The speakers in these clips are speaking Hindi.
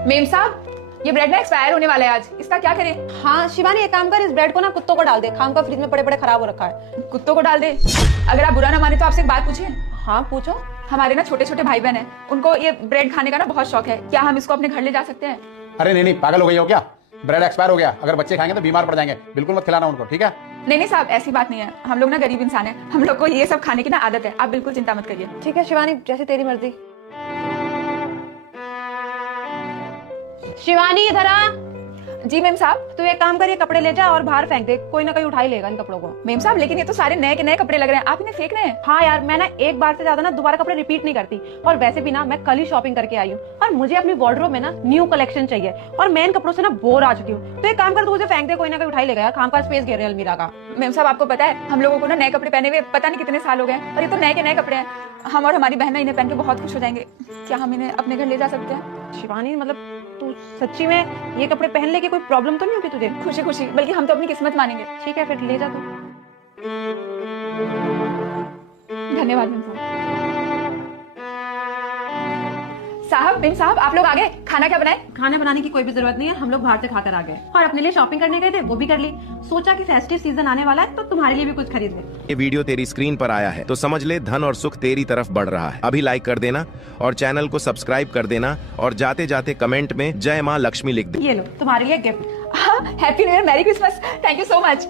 मेम साहब, ये ब्रेड ना एक्सपायर होने वाला है आज, इसका क्या करें? हाँ शिवानी, एक काम कर, इस ब्रेड को ना कुत्तों को डाल दे। खाम का फ्रिज में पड़े पड़े खराब हो रखा है। कुत्तों को डाल दे? अगर आप बुरा ना माने तो आपसे एक बात पूछे। हाँ पूछो। हमारे ना छोटे छोटे भाई बहन है, उनको ये ब्रेड खाने का ना बहुत शौक है, क्या हम इसको अपने घर ले जा सकते हैं? अरे नहीं नहीं, पागल हो गई हो क्या? ब्रेड एक्सपायर हो गया, अगर बच्चे खाएंगे तो बीमार पड़ जाएंगे, बिल्कुल मत खिलाना उनको, ठीक है? नहीं साहब, ऐसी बात नहीं है, हम लोग ना गरीब इंसान है, हम लोग को ये सब खाने की ना आदत है, आप बिल्कुल चिंता मत करिए। ठीक है शिवानी, जैसे तेरी मर्जी। शिवानी इधर आ। जी मेम साहब। तू एक काम कर, ये कपड़े ले जा और बाहर फेंक दे, कोई ना कोई उठा ही लेगा इन कपड़ों को। मेम साहब, लेकिन ये तो सारे नए के नए कपड़े लग रहे हैं, आप इन्हें फेंक रहे हैं? हाँ यार, मैं ना एक बार से ज्यादा ना दोबारा कपड़े रिपीट नहीं करती, और वैसे भी ना मैं कल ही शॉपिंग करके आई हूँ और मुझे अपनी वार्डरोब में ना न्यू कलेक्शन चाहिए और मैं इन कपड़ों से ना बोर आ चुकी हूँ। तो एक काम कर, तू उसे फेंक दे, कोई ना कोई उठाई लेगा यार, खाम का स्पेस घेरे अलमीरा का। मेम साहब, आपको पता है हम लोगों को ना नए कपड़े पहने हुए पता नहीं कितने साल हो गए, और ये तो नए के नए कपड़े हैं, हम और हमारी बहन इन्हें पहन के बहुत खुश हो जाएंगे। क्या हम इन्हें अपने घर ले जा सकते हैं? शिवानी मतलब तू सच्ची में ये कपड़े पहन ले, कि कोई प्रॉब्लम तो नहीं होगी तुझे? खुशी खुशी, बल्कि हम तो अपनी किस्मत मानेंगे। ठीक है फिर ले जा तू। धन्यवाद मेम साहब। साहब, मेम साहब, आप लोग आ गए, खाना क्या बनाए? खाना बनाने की कोई भी जरूरत नहीं है, हम लोग बाहर से खाकर आ गए और अपने लिए शॉपिंग करने गए थे, वो भी कर ली। सोचा कि फेस्टिव सीजन आने वाला है तो तुम्हारे लिए भी कुछ खरीद ले। ये वीडियो तेरी स्क्रीन पर आया है तो समझ ले धन और सुख तेरी तरफ बढ़ रहा है। अभी लाइक कर देना और चैनल को सब्सक्राइब कर देना और जाते जाते कमेंट में जय माँ लक्ष्मी लिख दे। ये लो तुम्हारे लिए gift. Happy new year, merry Christmas, thank you so much.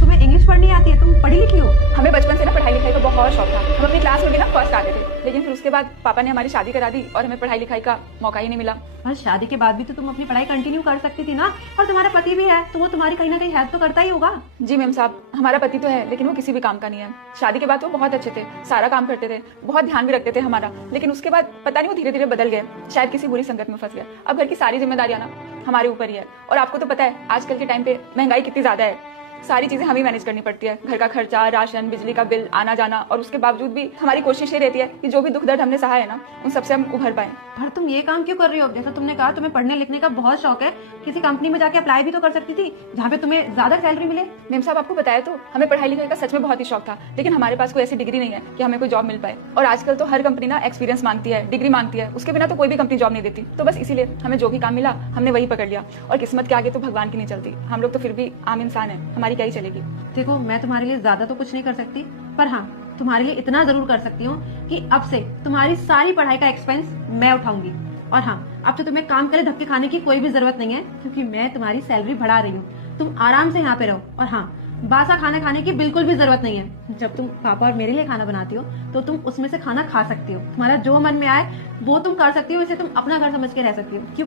तुम्हें इंग्लिश पढ़नी आती है? तुम पढ़ी लिखी हो? हमें बचपन से ना पढ़ाई लिखाई का बहुत शौक था, हम अपनी क्लास में भी ना फर्स्ट आते थे, लेकिन फिर उसके बाद पापा ने हमारी शादी करा दी और हमें पढ़ाई लिखाई का मौका ही नहीं मिला। और शादी के बाद भी तो तुम अपनी पढ़ाई कंटिन्यू कर सकती थी ना, और तुम्हारा पति भी है तो वो तुम्हारी कहीं ना कहीं हेल्प तो करता ही होगा। जी मैम साहब, हमारा पति तो है लेकिन वो किसी भी काम का नहीं है। शादी के बाद वो बहुत अच्छे थे, सारा काम करते थे, बहुत ध्यान भी रखते थे हमारा, लेकिन उसके बाद पता नहीं वो धीरे धीरे बदल गए, शायद किसी बुरी संगत में फंस गए। अब घर की सारी जिम्मेदारियां ना हमारे ऊपर ही है, और आपको तो पता है आजकल के टाइम पे महंगाई कितनी ज्यादा है, सारी चीजें हमें मैनेज करनी पड़ती है, घर का खर्चा, राशन, बिजली का बिल, आना जाना, और उसके बावजूद भी हमारी कोशिश ये रहती है कि जो भी दुख दर्द हमने सहा है ना, उन सबसे हम उभर पाए। और तुम ये काम क्यों कर रही हो? जैसा तुमने कहा तुम्हें पढ़ने लिखने का बहुत शौक है, किसी कंपनी में जाके अप्लाई भी तो कर सकती थी जहाँ पे तुम्हें ज्यादा सैलरी मिले। मेम साहब, आपको बताया तो हमें पढ़ाई लिखाई का सच में बहुत ही शौक था, लेकिन हमारे पास कोई ऐसी डिग्री नहीं है कि हमें कोई जॉब मिल पाए, और आजकल तो हर कंपनी ना एक्सपीरियंस मांगती है, डिग्री मांगती है, उसके बिना तो कोई भी कंपनी जॉब नहीं देती। तो बस इसीलिए हमें जो भी काम मिला हमने वही पकड़ लिया, और किस्मत के आगे तो भगवान की नहीं चलती, हम लोग तो फिर भी आम इंसान है, हमारी क्या ही चलेगी। देखो मैं तुम्हारे लिए ज्यादा तो कुछ नहीं कर सकती, पर हाँ तुम्हारे लिए इतना जरूर कर सकती हूँ कि अब से तुम्हारी सारी पढ़ाई का एक्सपेंस मैं उठाऊंगी। और हाँ, अब तो तुम्हें काम करे धक्के खाने की कोई भी जरूरत नहीं है, क्योंकि मैं तुम्हारी सैलरी बढ़ा रही हूँ। तुम आराम से यहाँ पे रहो, और हाँ बासा खाना खाने की बिल्कुल भी जरूरत नहीं है। जब तुम पापा और मेरे लिए खाना बनाती हो तो तुम उसमें से खाना खा सकती हो, तुम्हारा जो मन में आए वो तुम कर सकती हो, इसे तुम अपना घर समझ के रह सकती हो।